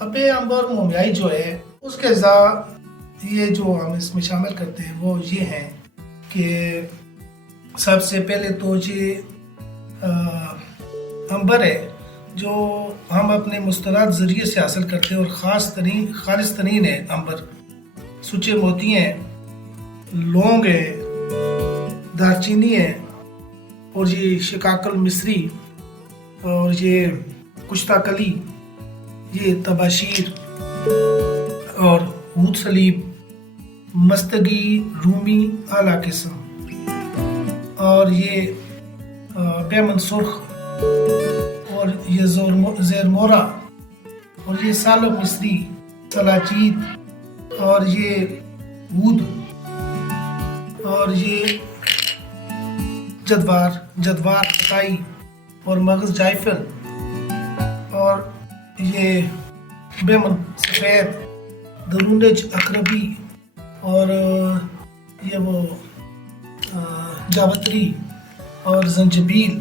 اب امبر مومیائی جو ہے اس کے اجزاء یہ جو ہم اس میں شامل کرتے ہیں وہ یہ ہیں کہ سب سے پہلے تو یہ امبر ہے جو ہم اپنے مستلزم ذریعے سے حاصل کرتے ہیں اور خالص ترین ہے امبر. سوچے موتی ہیں، لونگ ہے، دارچینی ہے، اور یہ شکاکل مصری، اور یہ کشتہ کلی، یہ تباشیر اور ہود سلیب، مستگی رومی اعلیٰ قسم، اور یہ بیمن سرخ، اور یہ زیر مورا، اور یہ سالو مصری، سلاجید، اور یہ ہود، اور یہ جدوار خطائی، اور مغز جائفل، اور یہ بیمن سفید، درونج اقربی، اور یہ وہ جاوتری، اور زنجبیل،